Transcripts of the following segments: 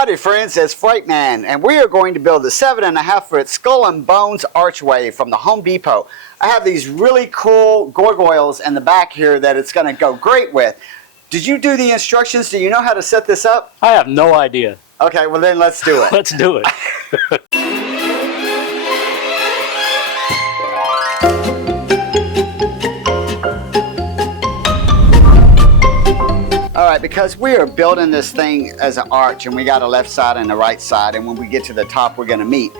Howdy friends, it's Frightman, and we are going to build the 7.5-foot skull and bones archway from the Home Depot. I have these really cool gargoyles in the back here that it's going to go great with. Did you do the instructions? Do you know how to set this up? I have no idea. Okay, well then let's do it. Let's do it. Alright, because we are building this thing as an arch and we got a left side and a right side, and when we get to the top we're going to meet.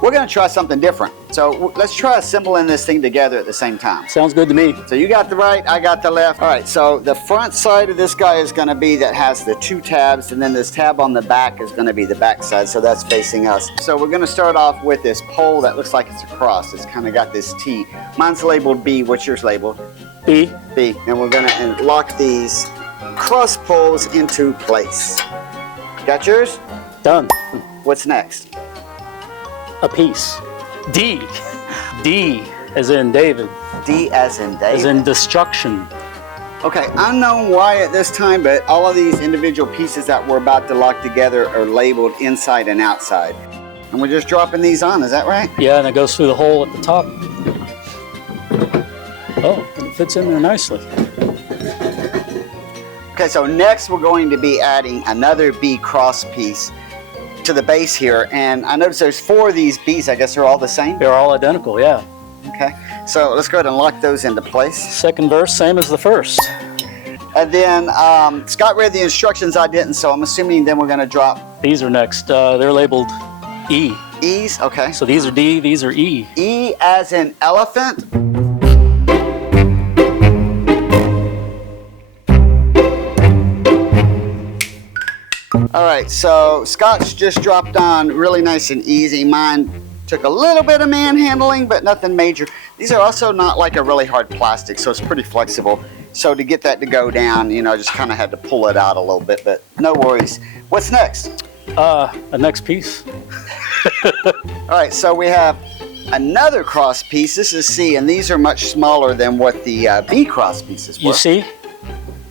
We're going to try something different. So let's try assembling this thing together at the same time. Sounds good to me. So you got the right, I got the left. Alright, so the front side of this guy is going to be that has the two tabs, and then this tab on the back is going to be the back side, so that's facing us. So we're going to start off with this pole that looks like it's a cross. It's kind of got this T. Mine's labeled B. What's yours labeled? B. B. And we're going to lock these cross poles into place. Got yours? Done. What's next? A piece. D. D as in David. D as in David. As in destruction. Okay, unknown why at this time, but all of these individual pieces that we're about to lock together are labeled inside and outside. And we're just dropping these on, is that right? Yeah, and it goes through the hole at the top. Oh, and it fits in there nicely. Okay, so next we're going to be adding another B cross piece to the base here, and I noticed there's 4 of these B's. I guess they're all the same? They're all identical, yeah. Okay, so let's go ahead and lock those into place. Second verse, same as the first. And then Scott read the instructions, I didn't, so I'm assuming then we're going to drop. These are next. They're labeled E. E's, okay. So these are D, these are E. E as in elephant. Alright, so Scott's just dropped on really nice and easy. Mine took a little bit of manhandling, but nothing major. These are also not like a really hard plastic, so it's pretty flexible. So to get that to go down, you know, I just kind of had to pull it out a little bit, but no worries. What's next? A next piece. Alright, so we have another cross piece. This is C, and these are much smaller than what the B cross pieces were. You see?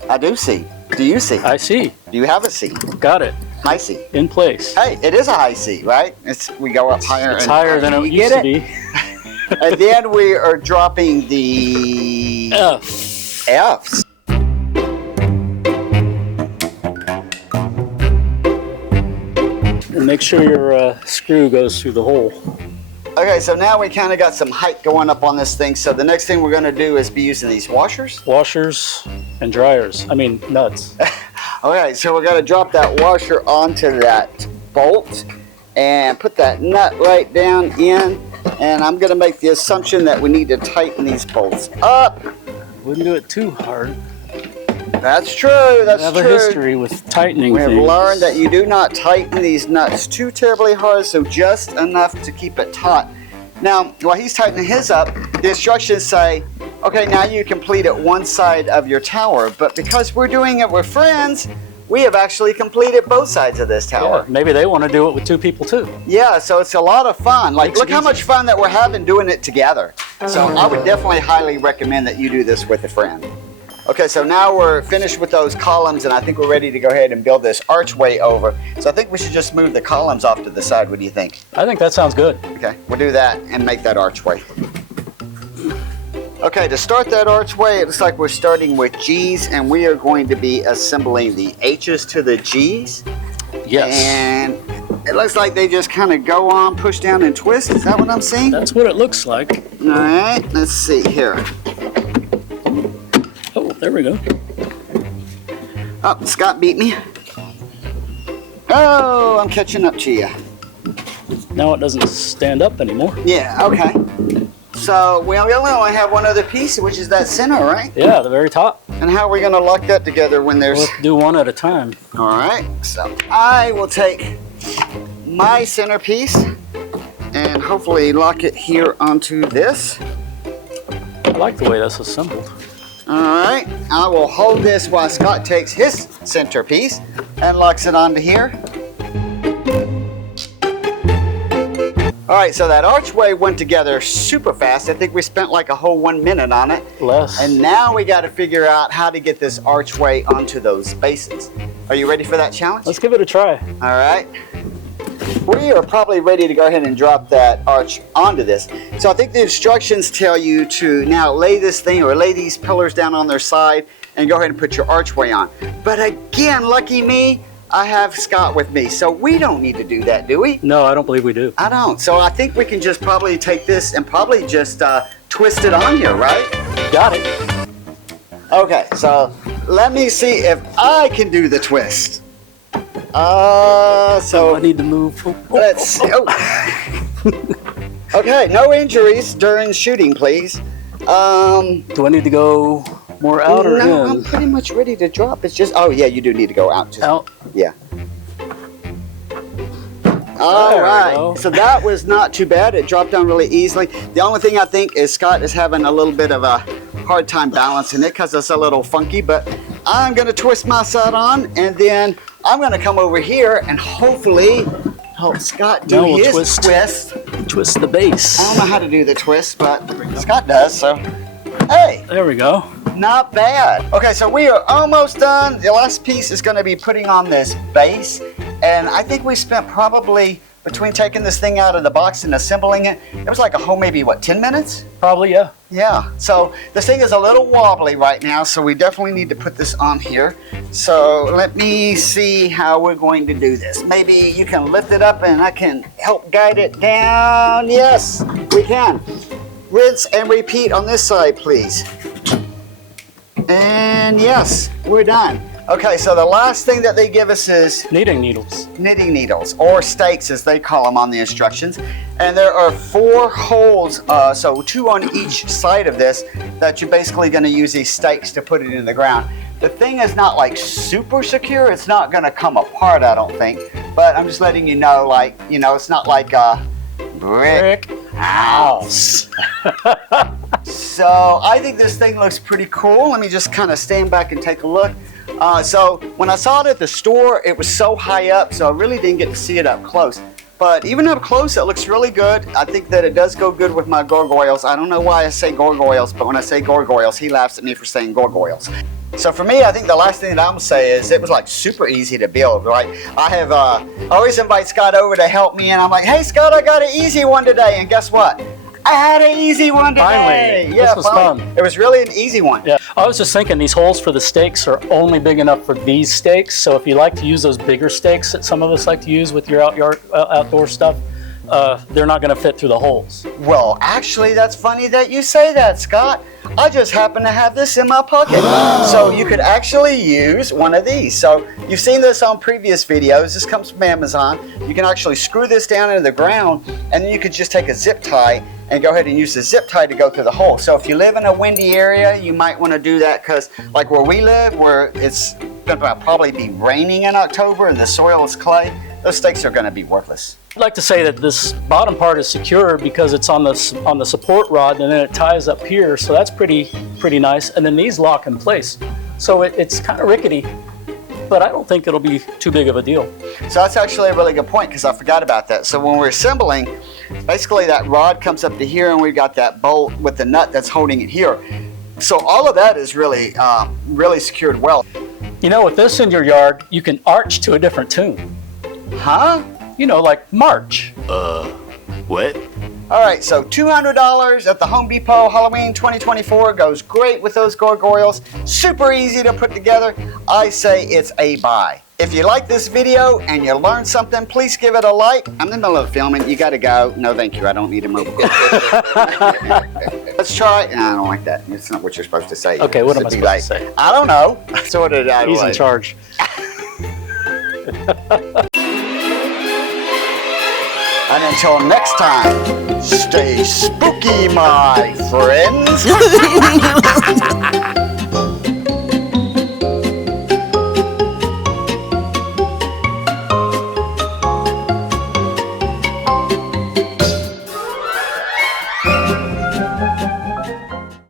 I do see. Do you see? I see. Do you have a C? Got it. High C. In place. Hey, it is a high C, right? We go up higher. It's higher than it used to be. And then we are dropping the F. F's. And make sure your screw goes through the hole. Okay, so now we kind of got some height going up on this thing. So the next thing we're going to do is be using these washers. Washers and dryers. I mean, nuts. Okay, so we're going to drop that washer onto that bolt and put that nut right down in. And I'm going to make the assumption that we need to tighten these bolts up. Wouldn't do it too hard. That's true, that's true. I have a history with tightening We have things. learned that you do not tighten these nuts too terribly hard, so just enough to keep it taut. Now, while he's tightening his up, the instructions say, okay, now you completed one side of your tower, but because we're doing it with friends, we have actually completed both sides of this tower. Yeah, maybe they want to do it with 2 people too. Yeah, so it's a lot of fun. Like, Makes look it how easy. much fun that we're having doing it together. So I would definitely highly recommend that you do this with a friend. Okay, so now we're finished with those columns, and I think we're ready to go ahead and build this archway over. So I think we should just move the columns off to the side. What do you think? I think that sounds good. Okay, we'll do that and make that archway. Okay, to start that archway, it looks like we're starting with G's, and we are going to be assembling the H's to the G's. Yes. And it looks like they just kind of go on, push down, and twist. Is that what I'm seeing? That's what it looks like. All right, let's see here. Oh, there we go. Oh, Scott beat me. Oh, I'm catching up to you. Now it doesn't stand up anymore. Yeah, okay. So we only have one other piece, which is that center, right? Yeah, the very top. And how are we going to lock that together when there's... We'll do one at a time. All right, so I will take my centerpiece and hopefully lock it here onto this. I like the way that's assembled. All right, I will hold this while Scott takes his centerpiece and locks it onto here. All right, so that archway went together super fast. I think we spent like a whole 1 minute on it. Less. And now we got to figure out how to get this archway onto those spaces. Are you ready for that challenge? Let's give it a try. All right. We are probably ready to go ahead and drop that arch onto this. So I think the instructions tell you to now lay this thing or lay these pillars down on their side and go ahead and put your archway on. But again, lucky me, I have Scott with me. So we don't need to do that, do we? No, I don't believe we do. I don't. So I think we can just probably take this and probably just twist it on here, right? Got it. Okay, so let me see if I can do the twist. So I need to move. let's see. Oh. Okay, no injuries during shooting, please. Do I need to go more out or No, in? I'm pretty much ready to drop. It's just, oh yeah, you do need to go out. Just, Out. Yeah. All There we right, go. so that was not too bad. It dropped down really easily. The only thing I think is Scott is having a little bit of a hard time balancing it because it's a little funky, but I'm gonna twist my side on and then I'm gonna come over here and hopefully help Scott do Now we'll his twist. Twist the base. I don't know how to do the twist, but Scott does, so hey. There we go. Not bad. Okay, so we are almost done. The last piece is going to be putting on this base. And I think we spent probably, between taking this thing out of the box and assembling it, it was like a whole maybe, what, 10 minutes? Probably, yeah. Yeah, so this thing is a little wobbly right now, so we definitely need to put this on here. So let me see how we're going to do this. Maybe you can lift it up and I can help guide it down. Yes, we can. Rinse and repeat on this side, please. And yes, we're done. Okay, so the last thing that they give us is Knitting needles. knitting needles, or stakes as they call them on the instructions. And there are 4 holes, so 2 on each side of this, that you're basically gonna use these stakes to put it in the ground. The thing is not like super secure. It's not gonna come apart, I don't think. But I'm just letting you know, like, you know, it's not like a brick house. So I think this thing looks pretty cool. Let me just kind of stand back and take a look. So when I saw it at the store, it was so high up, so I really didn't get to see it up close. But even up close, it looks really good. I think that it does go good with my gargoyles. I don't know why I say gargoyles, but when I say gargoyles, he laughs at me for saying gargoyles. So for me, I think the last thing that I'm gonna say is it was like super easy to build, right? I always invite Scott over to help me, and I'm like, hey Scott, I got an easy one today, and guess what? I had an easy one today. Finally. Yeah, This was finally. fun. It was really an easy one. Yeah, I was just thinking these holes for the stakes are only big enough for these stakes. So if you like to use those bigger stakes that some of us like to use with your outdoor stuff, they're not going to fit through the holes. Well, actually, that's funny that you say that, Scott. I just happen to have this in my pocket. So you could actually use one of these. So you've seen this on previous videos. This comes from Amazon. You can actually screw this down into the ground, and then you could just take a zip tie and go ahead and use the zip tie to go through the hole. So if you live in a windy area, you might want to do that because like where we live, where it's going to probably be raining in October and the soil is clay, those stakes are going to be worthless. I'd like to say that this bottom part is secure because it's on the support rod, and then it ties up here, so that's pretty nice. And then these lock in place, so it's kind of rickety, but I don't think it'll be too big of a deal. So that's actually a really good point because I forgot about that. So when we're assembling, basically that rod comes up to here, and we've got that bolt with the nut that's holding it here. So all of that is really secured well. You know, with this in your yard, you can arch to a different tune. Huh? You know, like march. What? All right, so $200 at the Home Depot Halloween 2024 goes great with those gargoyles. Super easy to put together. I say it's a buy. If you like this video and you learned something, please give it a like. I'm in the middle of filming. You got to go. No, thank you. I don't need a mobile. Let's try. No, I don't like that. It's not what you're supposed to say. Okay, what am I It'd be supposed to say? I don't know. Sort it out. He's in charge. And until next time, stay spooky, my friends.